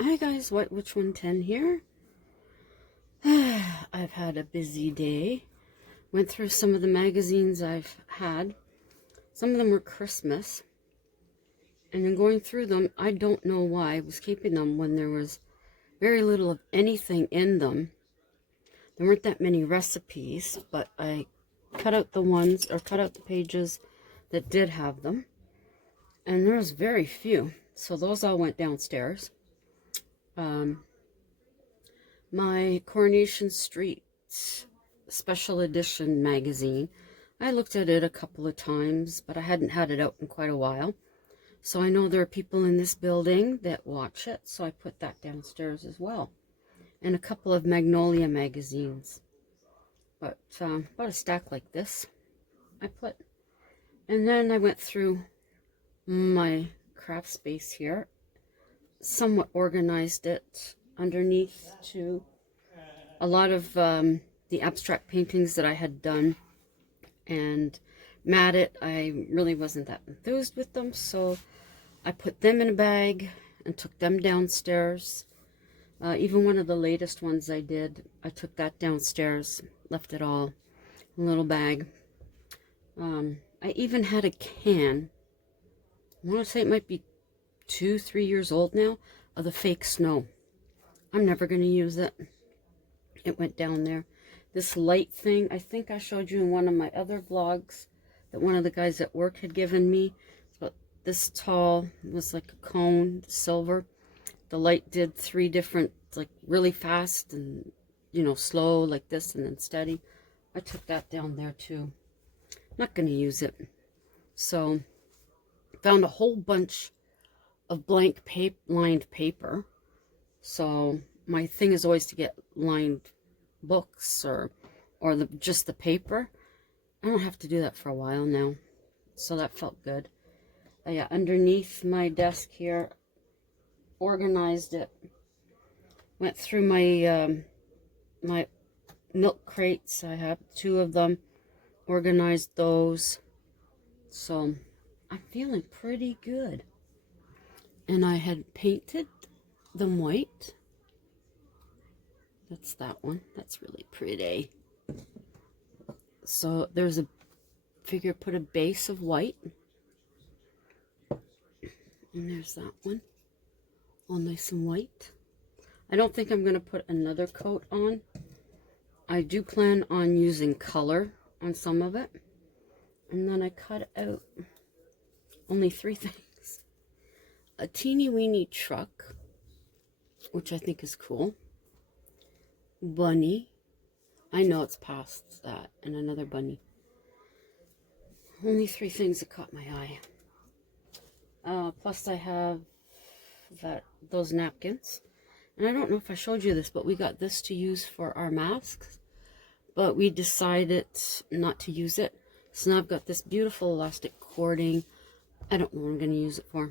Hi guys, which one 10 here? I've had a busy day. Went through some of the magazines I've had. Some of them were Christmas. And in going through them, I don't know why I was keeping them when there was very little of anything in them. There weren't that many recipes, but I cut out the pages that did have them. And there was very few. So those all went downstairs. My Coronation Street special edition magazine. I looked at it a couple of times, but I hadn't had it out in quite a while. So I know there are people in this building that watch it, so I put that downstairs as well. And a couple of Magnolia magazines. But about a stack like this I put. And then I went through my craft space here, somewhat organized it underneath to a lot of the abstract paintings that I had done and matted. I really wasn't that enthused with them, so I put them in a bag and took them downstairs. Even one of the latest ones I did, I took that downstairs, left it all in a little bag. I even had a can, I want to say it might be 2-3 years old now, of the fake snow. I'm never going to use it. It went down there. This light thing, I think I showed you in one of my other vlogs that one of the guys at work had given me. But this tall, it was like a cone, silver. The light did 3 different, like really fast and, you know, slow like this and then steady. I took that down there too. Not going to use it. So, found a whole bunch of blank lined paper. So my thing is always to get lined books or just the paper. I don't have to do that for a while now, so that felt good. Yeah, underneath my desk here, organized it. Went through my my milk crates. I have 2 of them. Organized those. So I'm feeling pretty good. And I had painted them white. That's that one. That's really pretty. So there's put a base of white. And there's that one. All nice and white. I don't think I'm going to put another coat on. I do plan on using color on some of it. And then I cut out only 3 things. A teeny weeny truck, which I think is cool. Bunny. I know it's past that. And another bunny. Only 3 things that caught my eye. Plus I have those napkins. And I don't know if I showed you this, but we got this to use for our masks. But we decided not to use it. So now I've got this beautiful elastic cording. I don't know what I'm going to use it for,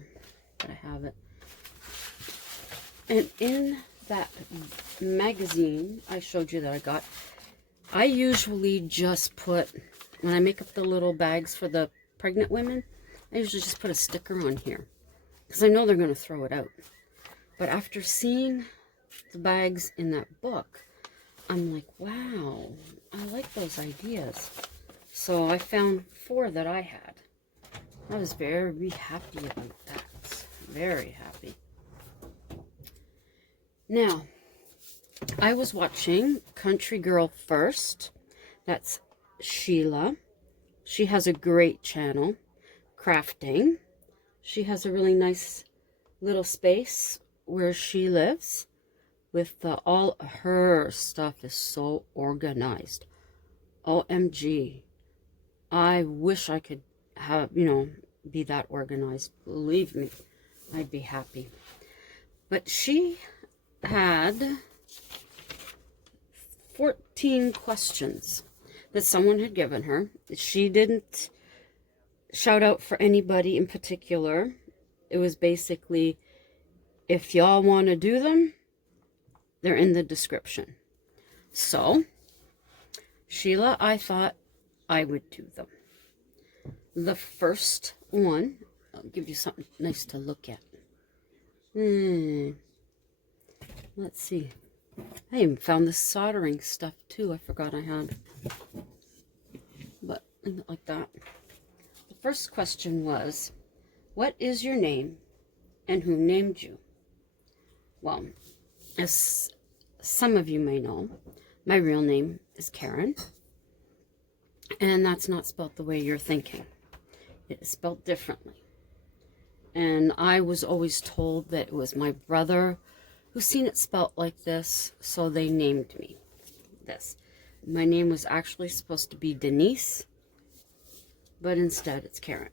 but I have it. And in that magazine I showed you that I got, I usually just put, when I make up the little bags for the pregnant women, I usually just put a sticker on here because I know they're going to throw it out. But after seeing the bags in that book, I'm like, wow, I like those ideas. So I found 4 that I had. I was very happy about that. Very happy. Now, I was watching Country Girl First. That's Sheila. She has a great channel, crafting. She has a really nice little space where she lives with all her stuff is so organized. OMG. I wish I could have, be that organized. Believe me, I'd be happy. But she had 14 questions that someone had given her. She didn't shout out for anybody in particular. It was basically, if y'all want to do them, they're in the description. So, Sheila, I thought I would do them. The first one, I'll give you something nice to look at. Let's see. I even found this soldering stuff too. I forgot I had. But like that. The first question was, what is your name and who named you? Well, as some of you may know, my real name is Karen. And that's not spelled the way you're thinking. It is spelled differently. And I was always told that it was my brother who seen it spelt like this, so they named me this. My name was actually supposed to be Denise, but instead it's Karen.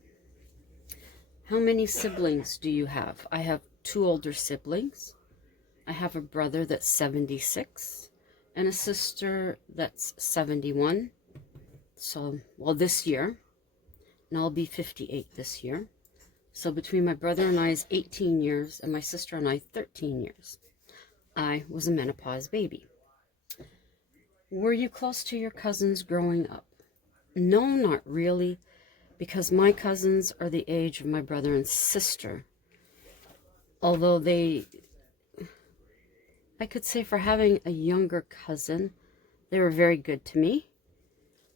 How many siblings do you have? I have 2 older siblings. I have a brother that's 76 and a sister that's 71. So, well, this year, and I'll be 58 this year. So between my brother and I is 18 years, and my sister and I 13 years. I was a menopause baby. Were you close to your cousins growing up? No, not really, because my cousins are the age of my brother and sister. Although I could say for having a younger cousin, they were very good to me.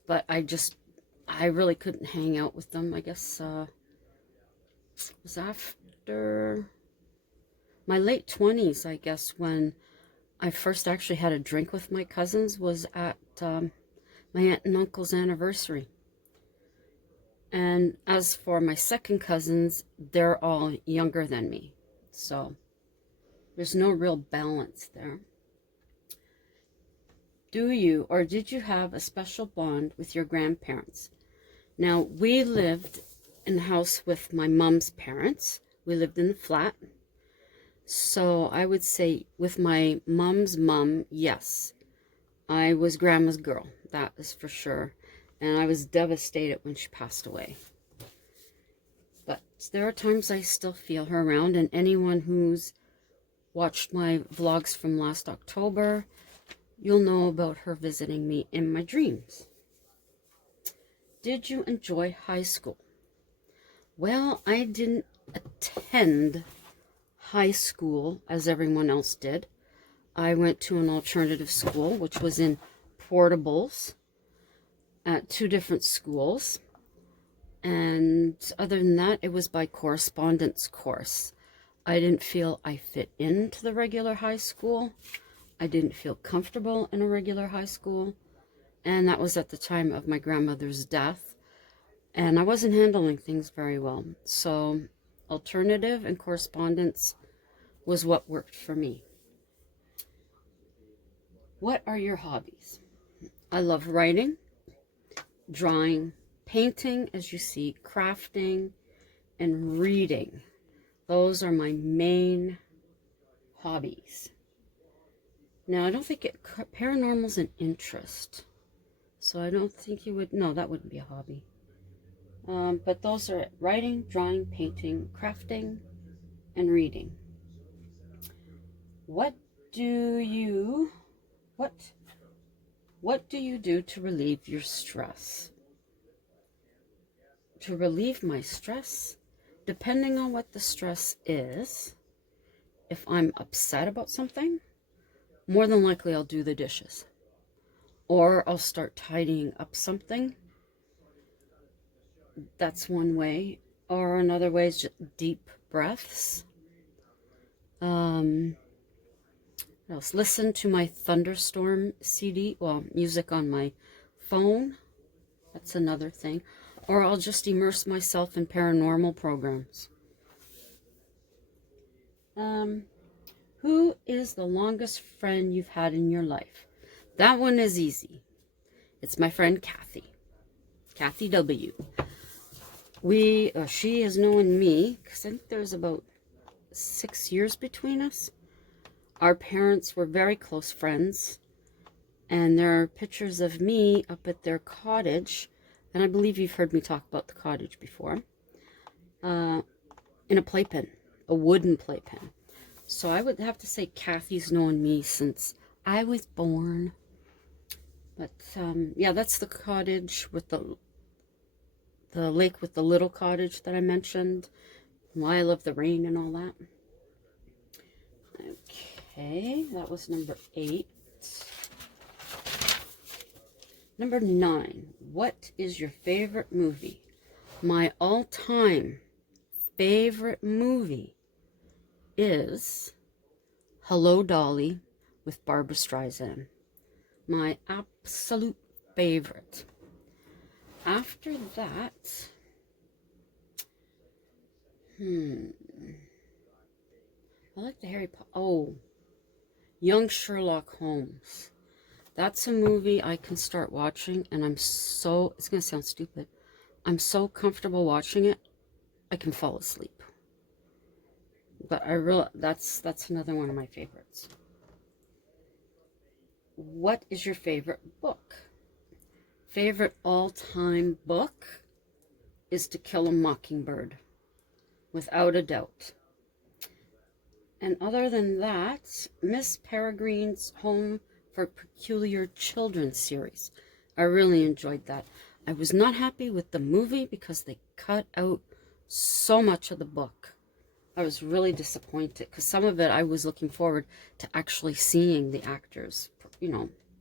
But I really couldn't hang out with them. I guess it was after my late 20s, I guess, when I first actually had a drink with my cousins, was at my aunt and uncle's anniversary. And as for my second cousins, they're all younger than me. So there's no real balance there. Do you or did you have a special bond with your grandparents? Now, we lived in the house with my mom's parents. We lived in the flat. So I would say with my mom's mom, yes, I was grandma's girl. That is for sure. And I was devastated when she passed away. But there are times I still feel her around, and anyone who's watched my vlogs from last October, you'll know about her visiting me in my dreams. Did you enjoy high school? Well, I didn't attend high school as everyone else did. I went to an alternative school, which was in Portables at 2 different schools. And other than that, it was by correspondence course. I didn't feel I fit into the regular high school. I didn't feel comfortable in a regular high school. And that was at the time of my grandmother's death. And I wasn't handling things very well. So alternative and correspondence was what worked for me. What are your hobbies? I love writing, drawing, painting, as you see, crafting, and reading. Those are my main hobbies. Now, I don't think paranormal's an interest. So I don't think you would, no, that wouldn't be a hobby. But those are it: writing, drawing, painting, crafting, and reading. What do you do to relieve your stress? To relieve my stress, depending on what the stress is, if I'm upset about something, more than likely I'll do the dishes. Or I'll start tidying up something. That's one way. Or another way is just deep breaths. Else? Listen to my thunderstorm CD, well, music on my phone. That's another thing. Or I'll just immerse myself in paranormal programs. Who is the longest friend you've had in your life? That one is easy. It's my friend Kathy. Kathy W. She has known me, because I think there's about 6 years between us. Our parents were very close friends, and there are pictures of me up at their cottage, and I believe you've heard me talk about the cottage before, in a playpen, a wooden playpen. So I would have to say Kathy's known me since I was born. But yeah, that's the cottage with the lake with the little cottage that I mentioned. Why I love the rain and all that. Okay, that was number 8. Number 9. What is your favorite movie? My all-time favorite movie is Hello, Dolly with Barbara Streisand. My absolute favorite. After that, I like the Harry Potter. Oh, Young Sherlock Holmes. That's a movie I can start watching, and it's going to sound stupid. I'm so comfortable watching it, I can fall asleep. But that's another one of my favorites. What is your favorite book? Favorite all-time book is To Kill a Mockingbird, without a doubt. And other than that, Miss Peregrine's Home for Peculiar Children series. I really enjoyed that. I was not happy with the movie because they cut out so much of the book. I was really disappointed because some of it I was looking forward to actually seeing the actors,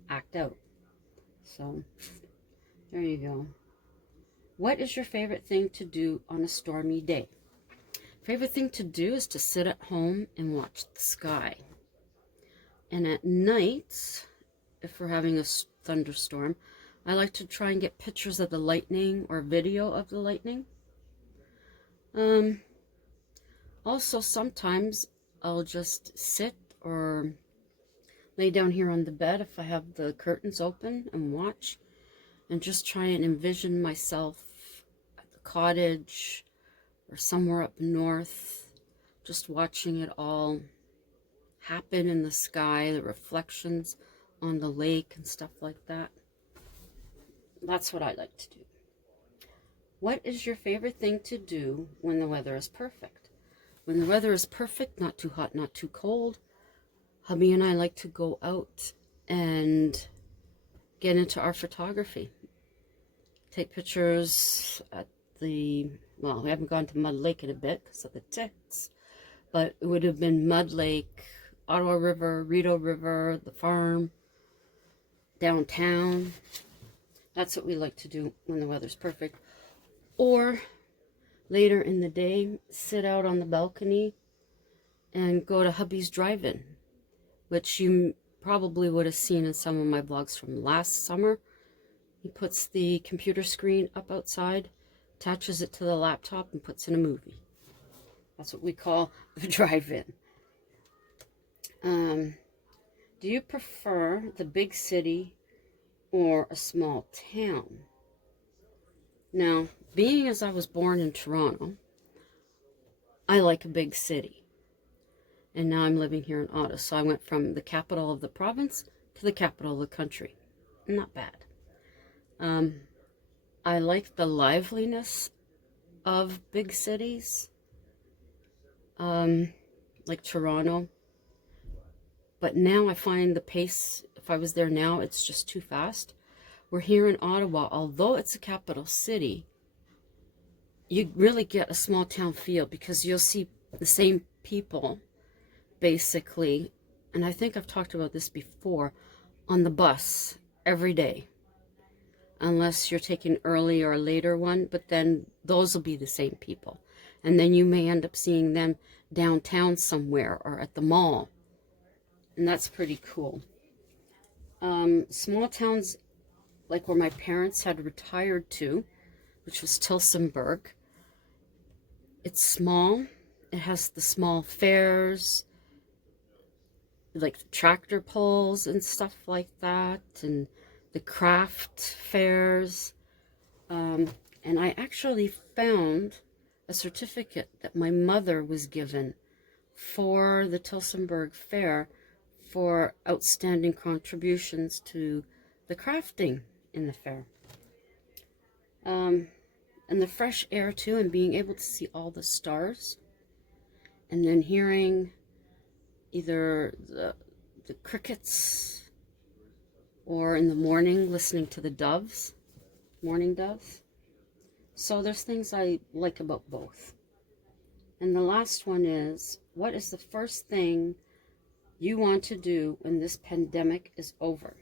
act out. So, there you go. What is your favorite thing to do on a stormy day? Favorite thing to do is to sit at home and watch the sky. And at night, if we're having a thunderstorm, I like to try and get pictures of the lightning or video of the lightning. Also, sometimes I'll just sit or lay down here on the bed if I have the curtains open and watch, and just try and envision myself at the cottage or somewhere up north, just watching it all happen in the sky, the reflections on the lake and stuff like that. That's what I like to do. What is your favorite thing to do when the weather is perfect? When the weather is perfect, not too hot, not too cold, hubby and I like to go out and get into our photography. Take pictures at we haven't gone to Mud Lake in a bit because of the ticks, but it would have been Mud Lake, Ottawa River, Rideau River, the farm, downtown. That's what we like to do when the weather's perfect. Or later in the day, sit out on the balcony and go to hubby's drive-in, which you probably would have seen in some of my vlogs from last summer. He puts the computer screen up outside, attaches it to the laptop, and puts in a movie. That's what we call the drive-in. Do you prefer the big city or a small town? Now, being as I was born in Toronto, I like a big city. And now I'm living here in Ottawa, so I went from the capital of the province to the capital of the country. Not bad. I like the liveliness of big cities, like Toronto. But now I find the pace, if I was there now, it's just too fast. We're here in Ottawa, although it's a capital city, you really get a small town feel because you'll see the same people, basically, and I think I've talked about this before, on the bus every day. Unless you're taking early or later one, but then those will be the same people. And then you may end up seeing them downtown somewhere or at the mall. And that's pretty cool. Small towns like where my parents had retired to, which was Tillsonburg. It's small. It has the small fairs, like the tractor pulls and stuff like that, and the craft fairs. And I actually found a certificate that my mother was given for the Tillsonburg Fair for outstanding contributions to the crafting in the fair. And the fresh air too, and being able to see all the stars, and then hearing either the crickets, or in the morning listening to the doves, morning doves. So there's things I like about both. And the last one is, what is the first thing you want to do when this pandemic is over.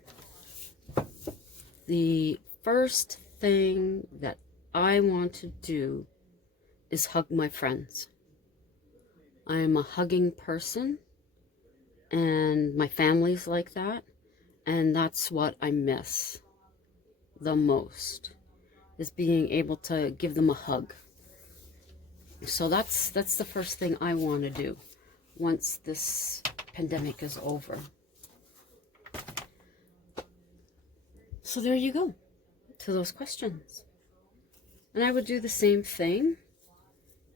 The first thing that I want to do is hug my friends. I am a hugging person, and my family's like that, and that's what I miss the most, is being able to give them a hug. So that's the first thing I want to do once this pandemic is over. So there you go, to those questions. And I would do the same thing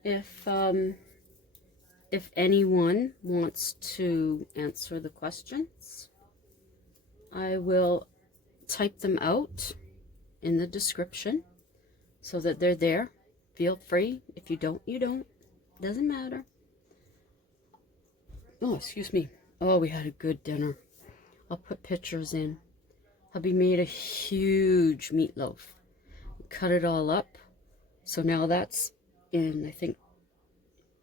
if anyone wants to answer the questions. I will type them out in the description so that they're there. Feel free. If you don't, you don't. Doesn't matter. Oh, excuse me. Oh, we had a good dinner. I'll put pictures in. Hubby made a huge meatloaf. Cut it all up. So now that's in, I think,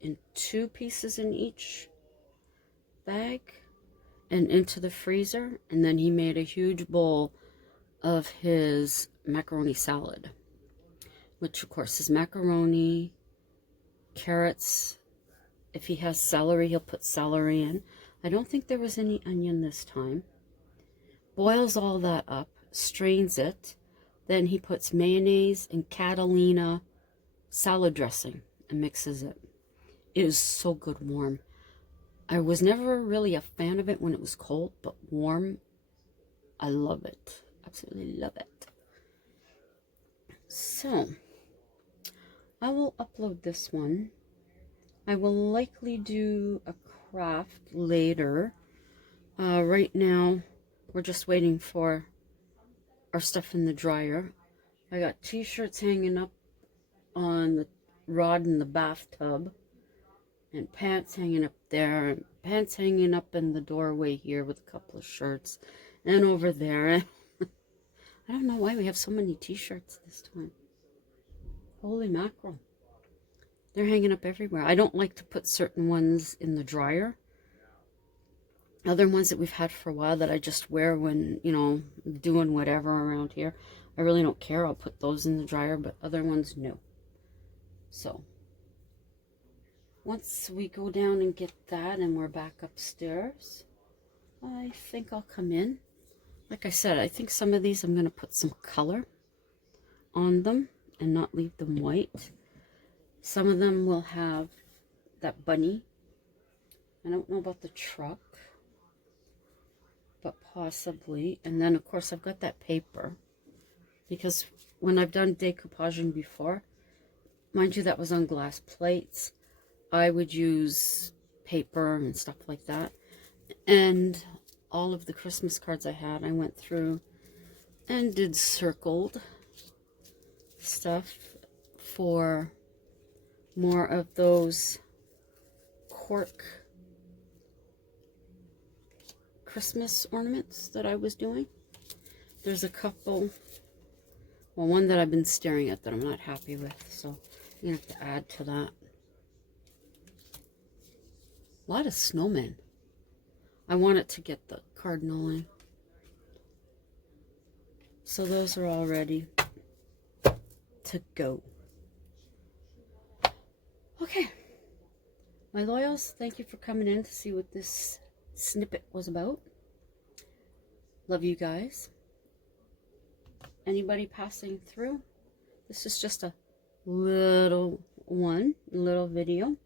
in 2 pieces in each bag and into the freezer. And then he made a huge bowl of his macaroni salad, which of course is macaroni, carrots. If he has celery, he'll put celery in. I don't think there was any onion this time. Boils all that up, strains it. Then he puts mayonnaise and Catalina salad dressing and mixes it. It is so good warm. I was never really a fan of it when it was cold, but warm, I love it. Absolutely love it. So, I will upload this one. I will likely do a craft later. Right now, we're just waiting for our stuff in the dryer. I got t-shirts hanging up on the rod in the bathtub, and pants hanging up there, and pants hanging up in the doorway here with a couple of shirts, and over there. I don't know why we have so many t-shirts this time. Holy mackerel. They're hanging up everywhere. I don't like to put certain ones in the dryer. Other ones that we've had for a while that I just wear when, you know, doing whatever around here, I really don't care. I'll put those in the dryer, but other ones, no. So, once we go down and get that and we're back upstairs, I think I'll come in. Like I said, I think some of these I'm going to put some color on them and not leave them white. Some of them will have that bunny. I don't know about the truck, but possibly. And then, of course, I've got that paper, because when I've done decoupaging before, mind you, that was on glass plates. I would use paper and stuff like that. And all of the Christmas cards I had, I went through and did circled stuff for more of those cork Christmas ornaments that I was doing. There's a couple, well, one that I've been staring at that I'm not happy with, so I'm going to have to add to that. A lot of snowmen. I want it to get the cardinaling. So those are all ready to go. Okay. My loyals, thank you for coming in to see what this snippet was about. Love you guys. Anybody passing through, this is just a little video.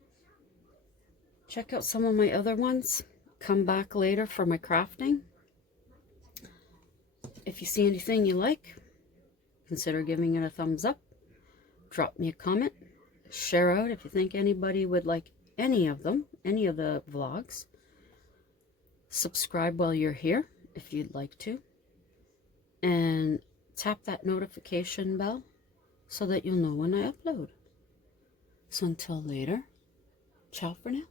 Check out some of my other ones. Come back later for my crafting. If you see anything you like, consider giving it a thumbs up. Drop me a comment. Share out if you think anybody would like any of them, any of the vlogs. Subscribe while you're here if you'd like to. And tap that notification bell so that you'll know when I upload. So until later, ciao for now.